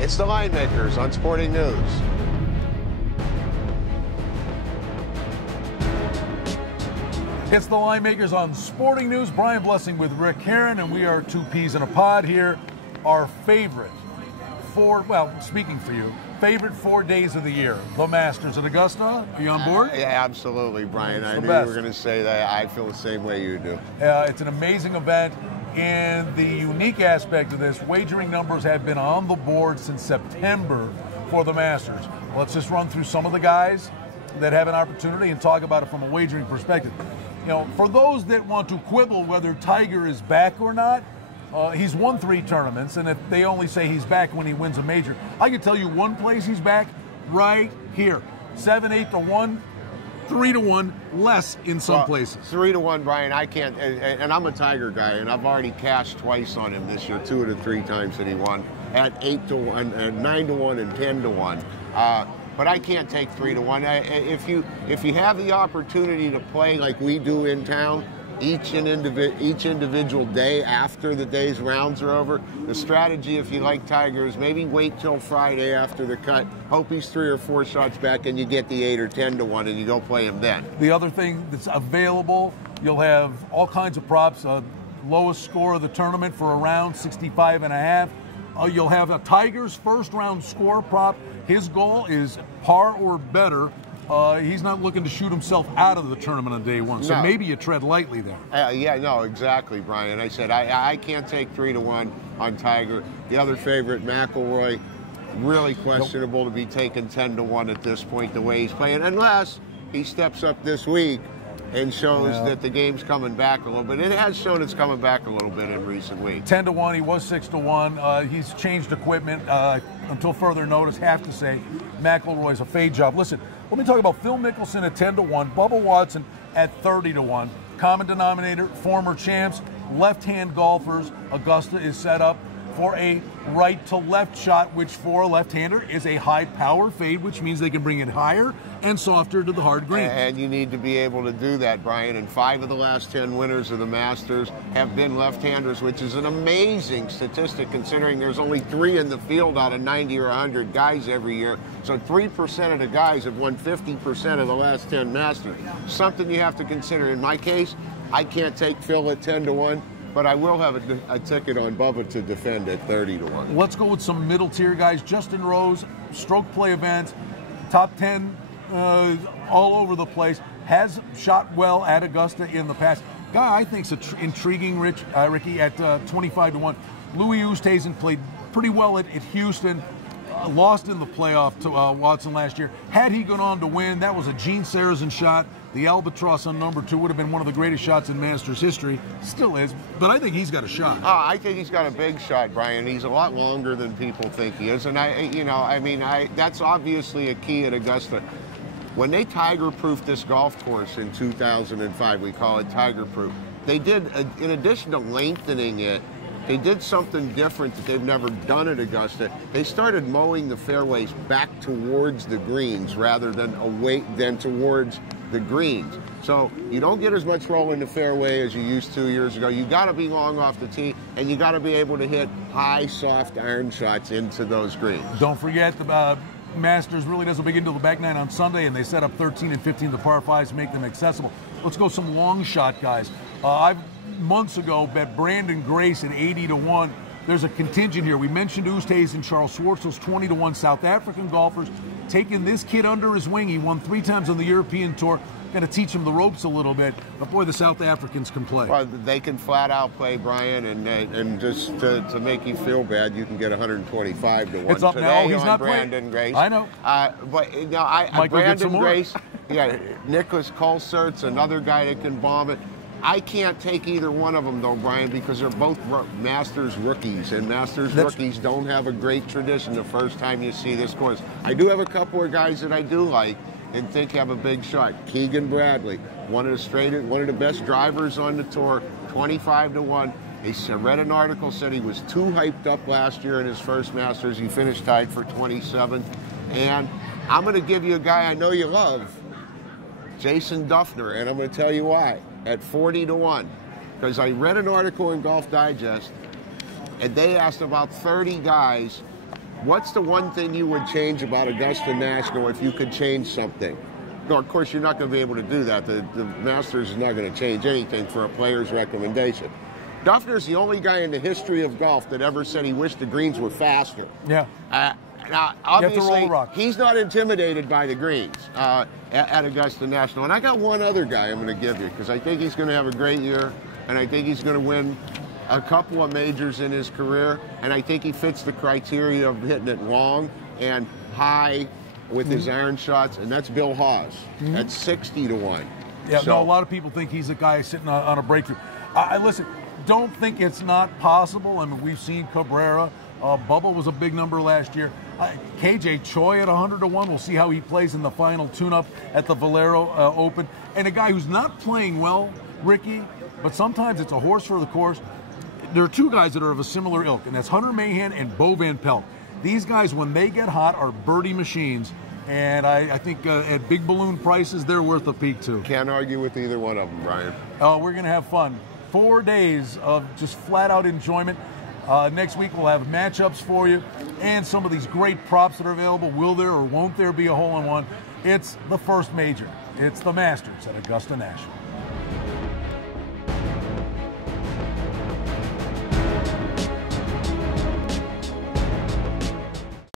It's the Linemakers on Sporting News. It's the Linemakers on Sporting News. Brian Blessing with Rick Herron, and we are two peas in a pod here. Our favorite speaking for you, favorite 4 days of the year. The Masters at Augusta. Are you on board? Yeah, absolutely, Brian. I knew you were going to say that. I feel the same way you do. It's an amazing event. And the unique aspect of this, wagering numbers have been on the board since September for the Masters. Let's just run through some of the guys that have an opportunity and talk about it from a wagering perspective. You know, for those that want to quibble whether Tiger is back or not, he's won 3 tournaments, and if they only say he's back when he wins a major, I can tell you one place he's back, right here. 7, 8 to 1. 3 to 1 less in some places. 3 to 1, Brian. I can't, and I'm a Tiger guy, and I've already cashed twice on him this year, 2 of the 3 times that he won at 8 to 1, and 9 to 1, and 10 to 1. But I can't take 3 to 1. If you have the opportunity to play like we do in town, each individual day after the day's rounds are over, the strategy, if you like Tiger, is maybe wait till Friday after the cut, hope he's 3 or 4 shots back, and you get the 8 or 10 to 1, and you go play him then. The other thing that's available, you'll have all kinds of props. Lowest score of the tournament for a round, 65.5. You'll have a Tiger's first round score prop. His goal is par or better. He's not looking to shoot himself out of the tournament on day one, so no. Maybe you tread lightly there. Yeah, no, exactly, Brian. I said I can't take 3 to 1 on Tiger. The other favorite, McIlroy, really questionable to be taking 10 to 1 at this point, the way he's playing, unless he steps up this week and shows that the game's coming back a little bit. It has shown it's coming back a little bit in recent weeks. 10 to 1, he was 6 to 1. He's changed equipment until further notice. Have to say, McIlroy's a fade job. Listen, let me talk about Phil Mickelson at 10 to 1, Bubba Watson at 30 to 1. Common denominator, former champs, left-hand golfers. Augusta is set up for a right-to-left shot, which for a left-hander is a high-power fade, which means they can bring it higher and softer to the hard greens. And you need to be able to do that, Brian. And 5 of the last 10 winners of the Masters have been left-handers, which is an amazing statistic considering there's only 3 in the field out of 90 or 100 guys every year. So 3% of the guys have won 50% of the last 10 Masters. Something you have to consider. In my case, I can't take Phil at 10 to 1. But I will have a ticket on Bubba to defend at 30 to 1. Let's go with some middle tier guys. Justin Rose, stroke play events, top 10 all over the place. Has shot well at Augusta in the past. Guy I think is intriguing, Ricky, at 25 to 1. Louis Oosthuizen played pretty well at Houston. Lost in the playoff to Watson last year. Had he gone on to win, that was a Gene Sarazen shot. The Albatross on number 2 would have been one of the greatest shots in Masters history. Still is, but I think he's got a shot. I think he's got a big shot, Brian. He's a lot longer than people think he is, and that's obviously a key at Augusta. When they Tiger-proofed this golf course in 2005, we call it Tiger-proof. They did, in addition to lengthening it, they did something different that they've never done at Augusta. They started mowing the fairways back towards the greens rather than away towards the greens. So you don't get as much roll in the fairway as you used 2 years ago. You got to be long off the tee, and you got to be able to hit high, soft iron shots into those greens. Don't forget the Masters really doesn't begin until the back nine on Sunday, and they set up 13 and 15 the par 5s to make them accessible. Let's go some long shot guys. I've months ago bet Brandon Grace at 80 to 1. There's a contingent here. We mentioned Oosthuizen, Charles Schwartzel's 20 to 1. South African golfers taking this kid under his wing. He won 3 times on the European Tour. Got to teach him the ropes a little bit. But boy, the South Africans can play. Well, they can flat out play, Brian, and just to make you feel bad, you can get 125 to 1 it's up today now. He's on not Brandon Grace. I know. But Brandon Grace, Nicholas Colsert's another guy that can bomb it. I can't take either one of them, though, Brian, because they're both Masters rookies, and Masters rookies don't have a great tradition the first time you see this course. I do have a couple of guys that I do like and think have a big shot. Keegan Bradley, one of the best drivers on the tour, 25 to 1. I read an article said he was too hyped up last year in his first Masters. He finished tied for 27th. And I'm going to give you a guy I know you love, Jason Duffner, and I'm going to tell you why. At 40 to 1, because I read an article in Golf Digest, and they asked about 30 guys what's the one thing you would change about Augusta National if you could change something? No, of course, you're not going to be able to do that. The Masters is not going to change anything for a player's recommendation. Duffner's the only guy in the history of golf that ever said he wished the greens were faster. Yeah. Now, obviously, he's not intimidated by the greens at Augusta National. And I got one other guy I'm going to give you because I think he's going to have a great year, and I think he's going to win a couple of majors in his career, and I think he fits the criteria of hitting it long and high with his iron shots, and that's Bill Haas at 60 to 1. Yeah, so, no, a lot of people think he's a guy sitting on a breakthrough. Listen, don't think it's not possible. I mean, we've seen Cabrera. Bubba was a big number last year. KJ Choi at 100 to 1. We'll see how he plays in the final tune-up at the Valero Open. And a guy who's not playing well, Ricky, but sometimes it's a horse for the course. There are two guys that are of a similar ilk, and that's Hunter Mahan and Bo Van Pelt. These guys, when they get hot, are birdie machines, and I think at big balloon prices, they're worth a peek too. Can't argue with either one of them, Brian. We're going to have fun. 4 days of just flat-out enjoyment. Next week, we'll have matchups for you and some of these great props that are available. Will there or won't there be a hole-in-one? It's the first major. It's the Masters at Augusta National.